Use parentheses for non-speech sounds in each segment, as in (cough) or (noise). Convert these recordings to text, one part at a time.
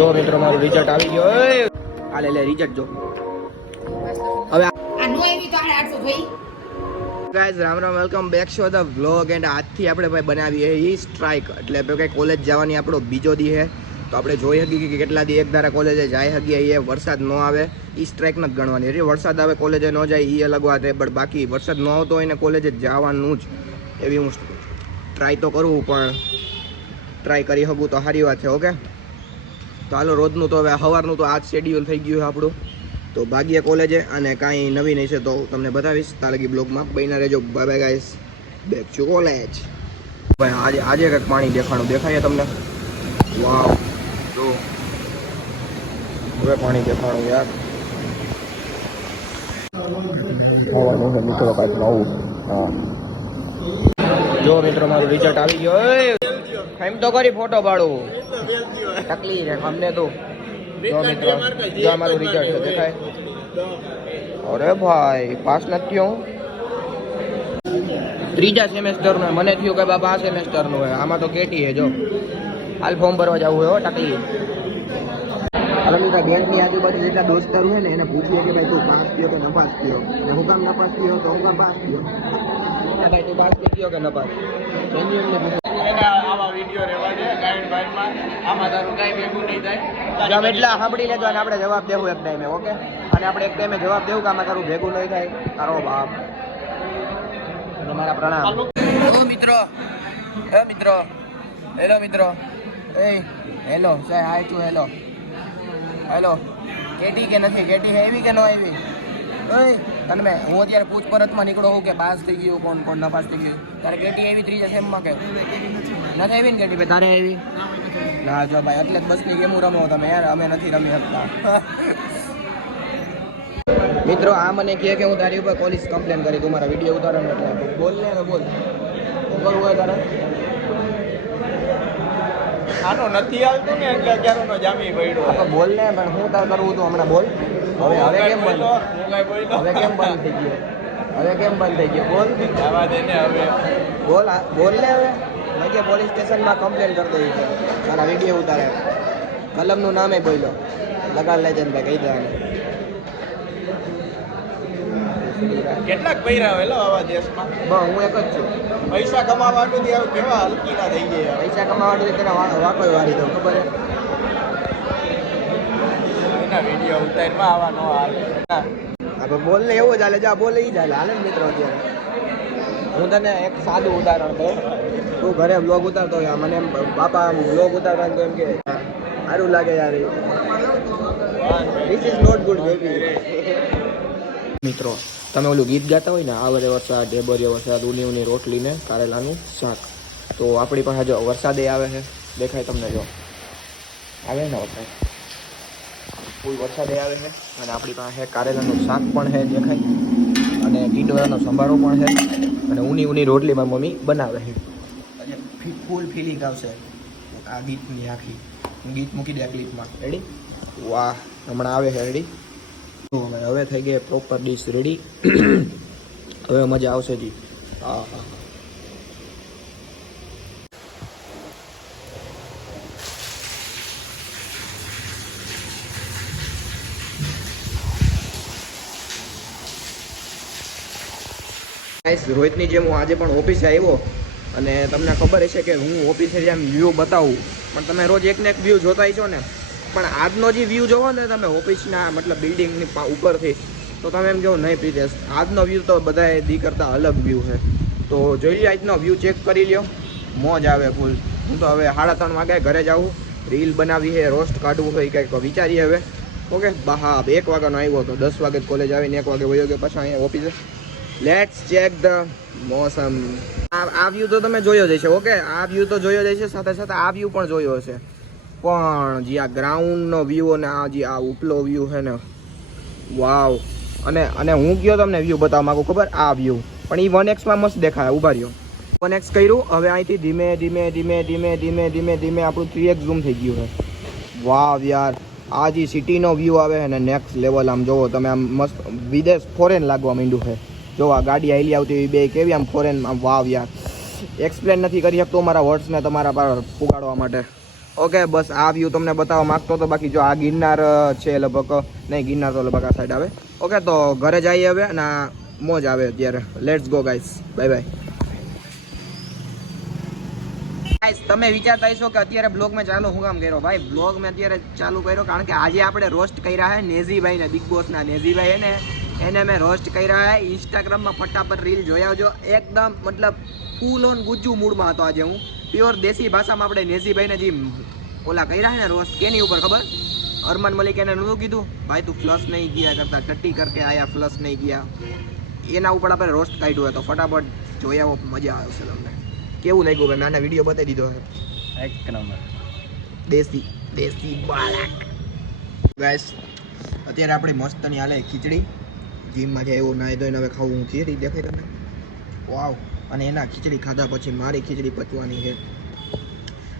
જો મિત્રો મારું રિઝલ્ટ આવી ગયો. આ લે લે રિઝલ્ટ જો. હવે guys Ram Ram welcome back show the vlog and આજથી આપણે ભાઈ બનાવીએ ઈ સ્ટ્રાઇક એટલે કંઈ કોલેજ જવાની આપણો બીજો દી છે તો આપણે જોઈ શકીએ કે કેટલા દી એક ધારા કોલેજે જાય શકીએ. એ વરસાદ ન આવે ઈ સ્ટ્રાઇક નથી ગણવાની. એટલે વરસાદ આવે કોલેજે ન જાય એ અલગ વાત છે બટ બાકી વરસાદ ન આવતો હોય ને કોલેજે જવાનું જ. એવી હું ટ્રાય તો કરું પણ ટ્રાય કરી શકું તો સારી વાત છે ઓકે તો હાલો, રોજનું તો હવે સવારનું તો આજ શેડ્યુલ થઈ ગયું છે આપણું. તો ભાગ્ય કોલેજે અને કાંઈ નવી નહીં છે તો તમને બતાવીશ તાલગી બ્લોગમાં. બહીને રહેજો. Bye bye guys back to college ભાઈ, આજે આજે કંઈક પાણી દેખાણું દેખાય તમને? વાવ જો. હવે પાણી દેખાણું યાર. મિત્રો મિત્રો, મારું રિઝલ્ટ આવી ગયો. એમ તો કરી ફોટો પાડું. તકલીફ છે અમને તો. જો મિત્રો જો અમારું રિઝલ્ટ છે દેખાય. અરે ભાઈ પાસ નથી હું. ત્રીજા સેમેસ્ટરનો. મને થયું કે બાબા આ સેમેસ્ટરનું હોય આમાં તો કેટી હે જો. હાલ ફોર્મ ભરવા જવું હોય ટકલી મિત્રો બેંકની આજુબાજુ જેટલા દોસ્તાર હોય ને એને પૂછીએ કે ભાઈ તું પાસ થયો કે ન પાસ થયો હું કામ ન પાસ થયો તો હું કામ પાસ થયો? ભાઈ તું પાસ થઈ ગયો કે ન પાસ જેન્યુઅનલી પૂછો એના આવા વીડિયો રહેવા દે ગાઈડ બાઈડમાં આમાં તારું કાંઈ ભેગું નહીં થાય. જો આમ એટલા સાંભળી લેજો અને આપણે જવાબ દેવું એક ટાઈમે ઓકે? અને આપણે એક ટાઈમે જવાબ દેવું કે આમાં તારું ભેગું નહીં થાય. તારો બાપ. તમારા પ્રણામ. મિત્રો. હે મિત્રો. હેલો મિત્રો. એ hello say hi to hello. Hello. KT કે નથી? કેટી હેવી કે નો આવી? ઓય. તને મેં હું અત્યારે પૂછપરછમાં નીકળો હું કે પાસ થઈ ગયું કોણ કોણ ન પાસ થઈ ગયું? તારે કેટી એવી ત્રીજા સેમમાં કે? નથી આવી ને કેટી ભાઈ? તારે એવી ના જો ભાઈ એટલે જ બસની ગેમો રમો તમે યાર અમે નથી રમી શકતા. મિત્રો આ મને કહે કે હું તારી ઉપર પોલીસ કમ્પ્લેન કરી તું મારા વીડિયો ઉતારો ને એટલે. બોલ ને બોલ. શું કરવું હોય તારે? આનો નથી આવતું ને એટલે ક્યારનો જામી પડ્યો. બોલ ને પણ હું તાર કરવું તું હમણાં બોલ. હવે હવે કેમ બંધ? હું હવે કેમ બંધ થઈ ગયો? હવે કેમ બંધ થઈ ગયો? બોલ. જવા દે ને હવે. બોલ બોલ ને હવે. મજે પોલીસ સ્ટેશનમાં કમ્પ્લેન કરી દઈ છે. વીડિયો ઉતારે. કલમનું નામે બોલ્યો. લગાડ લેજે ભાઈ કહી દેવાનું. કેટલાક પૈરા હોય લો આવા દેશમાં? બસ હું એક જ છું. પૈસા કમાવા હાટુથી હવે કેવા હલકીના થઈ ગયા. પૈસા કમાવાનું તને વાંકો વાળી દઉં ખબર છે? એના વીડિયો ઉતારમાં આવા નો હાલે. આપણે બોલ ને એવું જ હાલે જા બોલે ઈ જ હાલે. હાલે મિત્રો અત્યારે. હું તને એક સાદું ઉદાહરણ દઉં. તું ઘરે બ્લોગ ઉતારતો હોય મને એમ બાપા આમ બ્લોગ ઉતારતા તો એમ કે સારું લાગે યાર this is not good baby મિત્રો તમે ઓલું ગીત ગાતા હોય ને આવરે વરસાદ ઢેબરિયો વરસાદ ઉની ઉની રોટલી ને કારેલાનું શાક. તો આપણી પાસે જો વરસાદે આવે છે દેખાય તમને જો. આવે ને વરસાદ? ફૂલ વરસાદે આવે છે અને આપણી પાસે કારેલાનું શાક પણ છે દેખાય. અને ટીંડોળાનો સંભારો પણ છે. અને ઊની ઊની રોટલીમાં મમ્મી બનાવે છે. અને ફૂલ ફિલિંગ આવશે. આ ગીતની આખી. હું ગીત મૂકી દે આ ક્લિપમાં રેડી વાહ હમણાં આવે છે રેડી તો હવે હવે થઈ ગઈ પ્રોપર ડીશ રેડી હવે મજા આવશે જી. હા હા. ગાઈસ રોહિતની જેમ હું આજે પણ ઓફિસે આવ્યો અને તમને ખબર હશે કે હું ઓફિસે જેમ વ્યૂ બતાવું. પણ તમે રોજ એક ને એક વ્યૂ જોતા છો ને. પણ આજનો જે વ્યૂ જોવો ને તમે ઓફિસના મતલબ બિલ્ડિંગની ઉપરથી, તો તમે એમ કહો, નહીં પ્રિતેશ, આજનો વ્યૂ તો બધાએ દી કરતાં અલગ વ્યૂ છે. તો જોઈ લો આજનો વ્યૂ ચેક કરી લ્યો. મોજ આવે ફૂલ હું તો હવે સાડા ત્રણ વાગે ઘરે જાઉં. રીલ બનાવી છે રોસ્ટ કાઢવું હોય કંઈક વિચારીએ હવે. ઓકે બા હા એક વાગ્યાનો આવ્યો તો દસ વાગે કોલેજ આવીને એક વાગે વયો ગયો, પાછા અહીંયા ઓફિસે લેટ્સ ચેક ધ મોસમ આ વ્યૂ તો તમે જોયો જ હશે ઓકે આ વ્યૂ તો જોયો જ હશે, સાથે સાથે આ વ્યૂ પણ જોયો હશે. પણ જે આ ગ્રાઉન્ડનો વ્યૂ અને આ જે આ ઉપલો વ્યૂ છે ને વાવ અને અને હું કયો તમને વ્યૂ બતાવવા માગું, ખબર? આ વ્યૂ પણ એ વન એક્સમાં મસ્ત દેખાય ઊભા રહ્યો. વન એક્સ કર્યું, હવે અહીંથી ધીમે ધીમે ધીમે ધીમે ધીમે ધીમે ધીમે આપણું થ્રી એક્સ ઝૂમ થઈ ગયું છે. વાવ યાર, આ જે સિટીનો વ્યૂ આવે છે ને નેક્સ્ટ લેવલ આમ જોવો, તમે આમ મસ્ત વિદેશ ફોરેન લાગવા માંડ્યું છે. જો આ ગાડી આવેલી આવતી હોય બે કેવી આમ ફોરેન આમ વાવ યાર. એક્સપ્લેન નથી કરી શકતો મારા વર્ડ્સને તમારા પર પુગાડવા માટે. ઓકે બસ આ વ્યૂ તમને બતાવવા માગતો હતો. બાકી જો આ ગિરનાર છે લગભગ. નહીં, ગિરનાર તો લગભગ આ સાઈડ આવે. ઓકે તો ઘરે જઈએ હવે અને મોજ આવે અત્યારે. Let's go guys bye bye guys તમે વિચારતા હશો કે અત્યારે બ્લોગ મેં ચાલુ હું કામ કર્યો? ભાઈ બ્લોગ મેં અત્યારે ચાલુ કર્યો કારણ કે આજે આપણે રોસ્ટ કર્યા છે નેઝીભાઈને બિગ બોસના નેઝીભાઈ એને એને મેં રોસ્ટ કર્યા હે. ઇન્સ્ટાગ્રામમાં ફટાફટ રીલ જોઈ આવજો. એકદમ મતલબ ફૂલ ઓન ગુજ્જુ મૂડમાં હતો આજે હું. પ્યોર દેશી ભાષામાં આપણે નેઝીભાઈને જે ઓલા કર્યા છે ને રોસ્ટ કેની ઉપર ખબર? અરમાન મલિક એને નું કીધું ભાઈ તું ફ્લશ નહીં ગયા કરતા. ટટ્ટી કરકે આયા ફ્લશ નહીં ગયા. એના ઉપર આપણે રોસ્ટ કાઢ્યું હોય તો ફટાફટ જોઈ આવો મજા આવશે તમને. કેવું લાગ્યું ભાઈ? મેં આને વીડિયો બતાવી દીધો એક નંબર. દેશી દેશી બાળક. ગાઈસ અત્યારે આપણે મસ્તની હાલે ખીચડી. જીમમાં જાય એવું નાઈ ધોઈને હવે ખાવું હું ખીચડી દેખાય તમને. વાવ અને એના ખીચડી ખાધા પછી મારી ખીચડી પચવાની છે.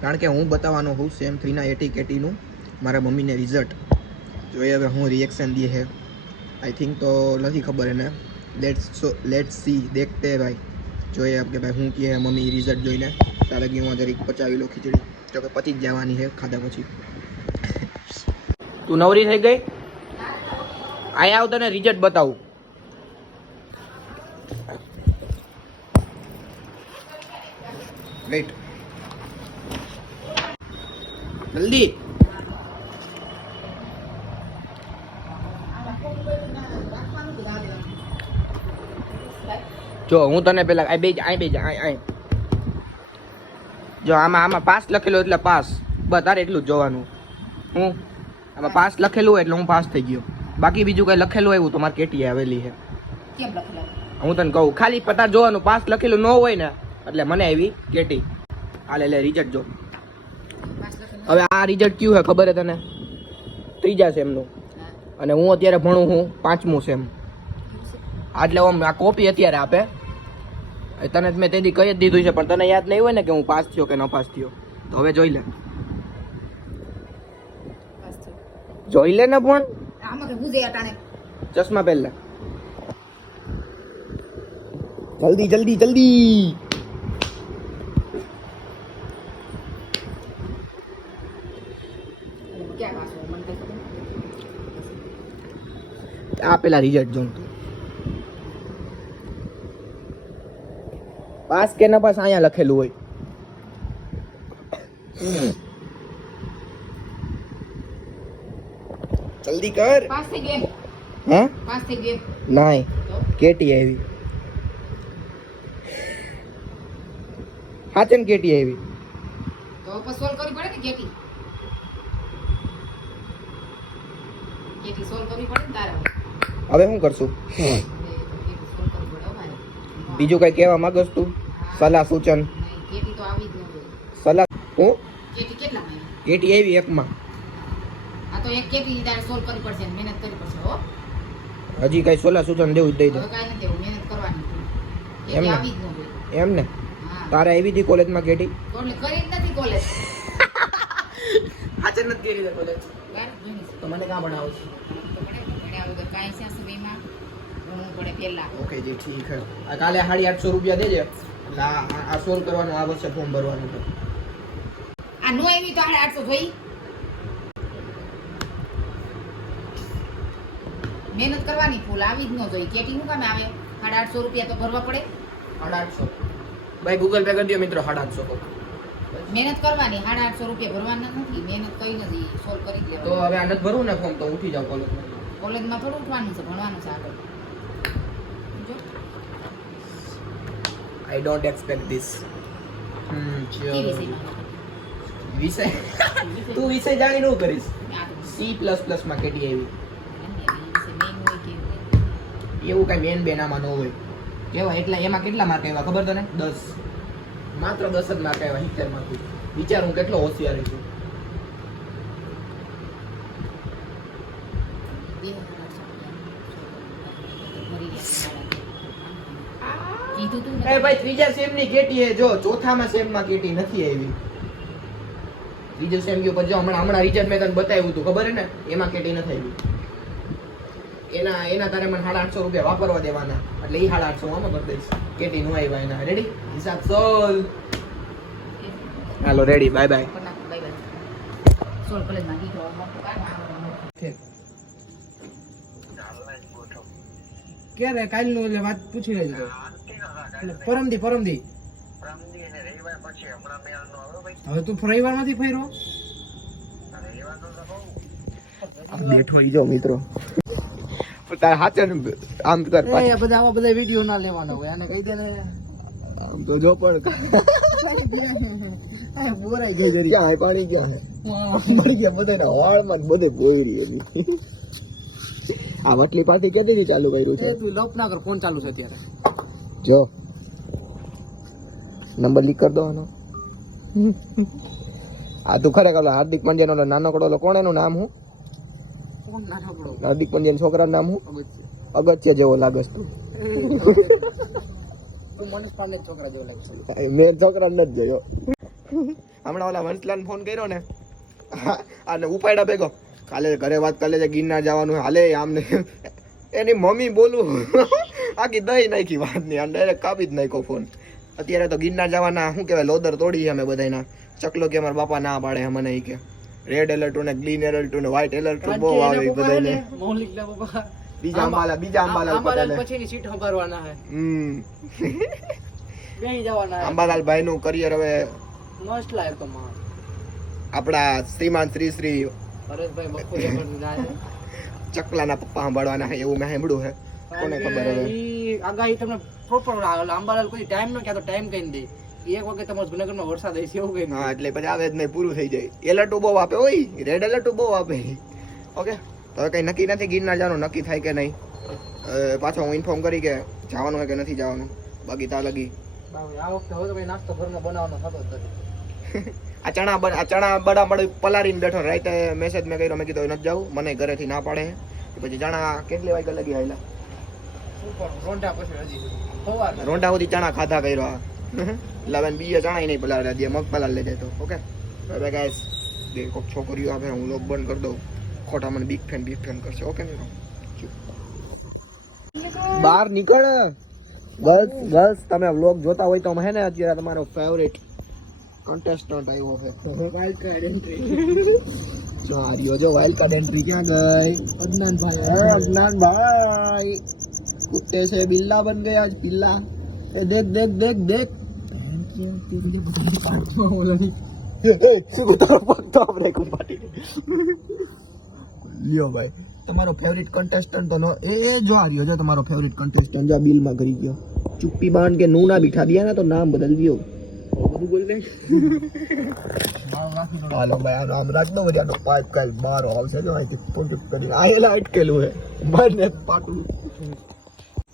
કારણ કે હું બતાવવાનો હું સેમ થ્રીના એટી કેટીનું મારા મમ્મીને રિઝલ્ટ જોઈએ હવે હું રિએક્શન દે છે. આઈ થિંક તો નથી ખબર એને. લેટ્સ લેટ્સ સી દેખતે ભાઈ. જોઈએ કે ભાઈ હું કહે મમ્મી રિઝલ્ટ જોઈને. તારે કે હું જરીક પચાવી લો ખીચડી. જો કે પચી જ જવાની છે ખાધા પછી. તું નવરી થઈ ગઈ? આયા આવું તને રિઝલ્ટ બતાવું. વેઇટ જલ્દી. જો હું તને પેલા આ બે આ બે આ આ જો આમાં આમાં પાસ લખેલું એટલે પાસ બસ તારે એટલું જ જોવાનું. હું? આમાં પાસ લખેલું એટલે હું પાસ થઈ ગયો. બાકી બીજું કઈ લખેલું હોય એવું તો મારે કેટી આવેલી છે. કેમ લખેલો? હું તને કહું ખાલી પતા જોવાનું પાસ લખેલું ન હોય ને એટલે મને આવી કેટી. હાલે લે રિઝલ્ટ જો. હવે આ રિઝલ્ટ કયું છે ખબર છે તને? ત્રીજા સેમનું અને હું અત્યારે ભણું હું પાંચમું સેમ એટલે આમ આ કોપી અત્યારે આપે. એ તને મેં તેથી કહી જ દીધું છે પણ તને યાદ નહીં હોય ને કે હું પાસ થયો કે ન પાસ થયો. તો હવે જોઈ લે. જોઈ લે ને પણ. આમાં કે બુજે અટાણે ચશ્મા પહેલા જલ્દી જલ્દી જલ્દી ક્યાં પાસ હોય? મને કઈ ખબર નથી. આ પેલા રિઝલ્ટ જોઉં તું પાસ કે ના પાસ અહીંયા લખેલું હોય જલ્દી કર. પાસે ગયો હે? પાસે ગયો નાય. કેટી આવી. હાચન કેટી આવી. તો પછી સોલ્વ કરવી પડે ને કેટી? કેટી સોલ્વ કરવી પડે ને તારે હવે. શું કરશું? બીજું કઈ કહેવા માંગસ તું? સલાહ સૂચન. સલાહ. હું? કેટી આવી? એકમાં. તો એક કેટી તારે સોલ્વ કરવી પડશે મહેનત કરવી પડશે હો. હજી કઈ સોલા સૂચન દેવું જ દઈ દો. કઈ કાંઈ નથી એવું મહેનત કરવાની એમ? આવી જ ન એમ ને? તારે આવી હતી કોલેજમાં કેટી? એટલે કરી જ નથી કોલેજ. હાચન નથી કરી કોલેજ? તો મને કાં ભણાવો છો? કાંઈ છે સમયમાં ભણવું પડે પહેલા. ઓકે જી ઠીક હે. આ કાલે સાડી આઠસો રૂપિયા દેજે. એટલે આ સોલ્વ કરવાનું આ વર્ષે ફોર્મ ભરવાનું છે આ નો એવી તો સાડી આઠસો જોઈ. મહેનત કરવાની ફૂલ આવી જ ન જોઈ કેટી શું કામે આવે? સાડા આઠસો રૂપિયા તો ભરવા પડે. સાડા આઠસો ભાઈ ગૂગલ પે કરી દો મિત્રો સાડા આઠસો મહેનત કરવાની સાડા આઠસો રૂપિયા ભરવાના નથી. મહેનત કઈ નથી. સોલ્વ કરી તો હવે આને જ ભરવું ને ફોર્મ તો ઉઠી જાવ કોલેજમાં કોલેજમાં થોડું ઉઠવાનું છે ભણવાનું છે આગળ. જો, આઈ ડોન્ટ એક્સપેક્ટ ધીસ હમ વિષય? તું વિષય જાણી નું કરીશ? સી પ્લસ પ્લસમાં કેટી આવી. એવું કઈ બેન બેનામાં ન હોય. કેવા એટલા એમાં કેટલા માર્ક આવ્યા ખબર તને? દસ. માત્ર દસ જ માર્ક આવ્યા સિત્તેરમાંથી વિચાર હું કેટલો હોશિયાર છું. ભાઈ ત્રીજા સેમની કેટી હે જો ચોથામાં સેમમાં કેટી નથી આવી. ત્રીજો સેમ ગયો પછી જો હમણાં હમણાં રિઝલ્ટ મેં તને બતાવ્યું હતું ખબર હે ને? એમાં કેટી નથી આવી. એના એના તારે મને સાડા આઠસો રૂપિયા વાપરવા દેવાના. એટલે એ સાડા આઠસો આમાં કરી દઈશ. કેટી નો આવ્યા એના. રેડી હિસાબ સોલ. હાલો રેડી બાય બાય. સોળ કોલેજમાં એટલે વાત પૂછી લેજો. પરમદી પરમદી. હવે તું રવિવાર બેઠો મિત્રો. તારે હાથે આમ કર એ બધા આવા બધા વીડિયો ના લેવાનો હોય આને કહી દે ને. આમ તો જો પણ. આ બોરાઈ ગઈ જરી. ક્યાં પાણી ગયો મળી ગયા બધાને વાળમાં ને બધે બોયરી એની આ વટલી પાર્ટી ક્યાંથી ચાલુ કર્યું છે? તું લપ ના કર ફોન ચાલુ છે અત્યારે. જો. નંબર લીક કરી દો આનો. (laughs) આ તું ખરેખર હાર્દિક પંડ્યાનો નાનકડો કોણ એનું નામ હું હાર્દિક પંડ્યા છોકરાનું નામ હું અગત્ય. જેવો (laughs) લાગે તું. તું મેં છોકરા નથી જોયો. હમણાં ઓલા વંશલાલ ફોન કર્યો ને. અને ઉપાડ્યા ભેગો. કાલે ઘરે વાત કાલે છે ગિરનાર જવાનું હાલે આમ ને એની મમ્મી બોલું. (laughs) આખી દઈ નાખી વાતની ડાયરેક્ટ કાપી જ નાખ્યો ફોન અત્યારે તો ગિરનાર જવાના શું કહેવાય લોદર તોડી અમે બધાના ચકલો કે અમારા બાપા ના પાડે મને કે. રેડ એલર્ટ ને ગ્રીન એલર્ટ ને વ્હાઇટ એલર્ટ બહુ આવે બધાને. બીજા અંબાલા બીજા અંબાલાલ પટેલે પછીની સીટ સંભાળવાના હે. હમ. બેહી જવાના હે. અંબાલાલ ભાઈ નું કરિયર હવે મસ્ત લાયક તો માં આપણા શ્રીમાન શ્રી શ્રી ભરતભાઈ બપોરે પર જાય ચકલાના પપ્પા સંભાળવાના હે એવું મેં સાંભળ્યું છે કોને ખબર હવે? આગાહી તમને પ્રોપર અંબાલાલ કોઈ ટાઈમ નો ક્યાં તો ટાઈમ કઈ દે. એક વખત તમારા જુનાગઢમાં વરસાદ આવી છે એવું કઈ હા એટલે પછી આવે જ નહીં પૂરું થઈ જાય. એલર્ટ બહુ આપે હોય રેડ એલર્ટ બહુ આપે. ઓકે? તો કઈ નક્કી નથી ગિરનાર જવાનું નક્કી થાય કે નહીં? પાછો હું ઇન્ફોર્મ કરી કે જવાનું હોય કે નથી જવાનું. બાકી તા લગી. આ વખતે હવે તો કઈ નાસ્તો ઘરમાં બનાવવાનો થતો જ નથી. (laughs) આ ચણા બન- આ ચણા બડા બડી પલારીને બેઠો રાતે મેસેજ મેં કર્યો મેં કીધું નથી જવું મને ઘરેથી ના પાડે. પછી ચણા કેટલી વાગે લગી આવેલા ઉપર રોંઢા પછી હજી રોંઢા સુધી ચણા ખાધા કર્યો. લાવન બીજો જણાય નહીં પેલા દે મગ પેલા લઈ દેતો ઓકે હવે ગાઈસ બે કોક છોકરીઓ આવે હું લોક બંધ કરી દઉં. ખોટા મને બીક ફેન બીક ફેન કરશે. ઓકે મિત્રો? બહાર નીકળ. બસ બસ. તમે વ્લોગ જોતા હોય તો હે ને અત્યારે તમારો ફેવરેટ કન્ટેસ્ટન્ટ આવ્યો છે. વાઇલ્ડ કાર્ડ એન્ટ્રી જો હાર્યો જો વાઇલ્ડ કાર્ડ એન્ટ્રી ક્યાં ગઈ? અજ્ઞાન ભાઈ અજ્ઞાન ભાઈ કુત્તે છે બિલ્લા બન ગયા આજ બિલ્લા. દેખ દેખ દેખ દેખ. લ્યો ભાઈ. તમારો ફેવરિટ કન્ટેસ્ટન્ટ તો લો. એ જો આ રહ્યો જો તમારો ફેવરિટ કન્ટેસ્ટન્ટ જો બિલમાં કરી ગયો. ચુપ્પી બાંધ કે નું ના બીઠા દિયા ના તો નામ બદલ દે. હાલો ભાઈ આમ રાખ દો વળી. આનો પાઇપ કાલ બારો આવશે જો અહીંથી પોંચુક કરીને. આયેલા અટકેલું છે બંને પાટલું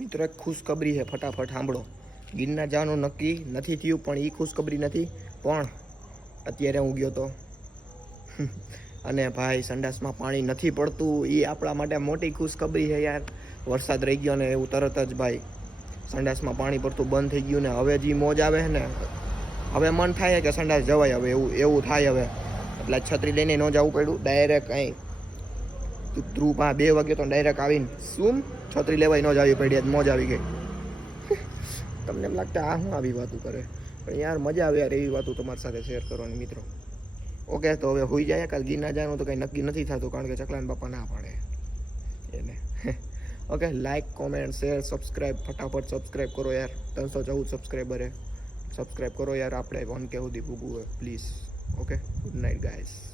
મિત્રો, ખુશખબરી છે ફટાફટ સાંભળો. ગિરનાર જવાનું નક્કી નથી થયું, પણ એ ખુશખબરી નથી. પણ અત્યારે હું ગયો તો. અને ભાઈ, સંડાસમાં પાણી નથી પડતું. એ આપણા માટે મોટી ખુશખબરી છે યાર. વરસાદ રહી ગયો ને એવું તરત જ ભાઈ, સંડાસમાં પાણી પડતું બંધ થઈ ગયું ને હવે જે મોજ આવે ને. હવે મન થાય કે સંડાસ જવાય હવે, એવું એવું થાય હવે. એટલે છત્રી લઈને ન જવું પડ્યું. ડાયરેક્ટ અહીં ધ્રુવ બે વાગે તો ડાયરેક્ટ આવીને, શું? છત્રી લેવાય ન જ આવી પડી મોજ આવી ગઈ. તમને એમ લાગતા, આ હું આવી વાતું કરે? પણ યાર મજા આવે યાર એવી વાતો તમારી સાથે શેર કરવાની, મિત્રો. ઓકે તો હવે હોઈ જાય, કાલ ના જવાનું તો કંઈ નક્કી નથી થતું, કારણ કે ચકલાન બાપા ના પાડે. એને. Okay like comment share subscribe ફટાફટ સબસ્ક્રાઈબ કરો યાર. ત્રણસો ચૌદ સબસ્ક્રાઈબરે સબસ્ક્રાઈબ કરો યાર, આપણે વન કે સુધી પૂગવું please okay good night guys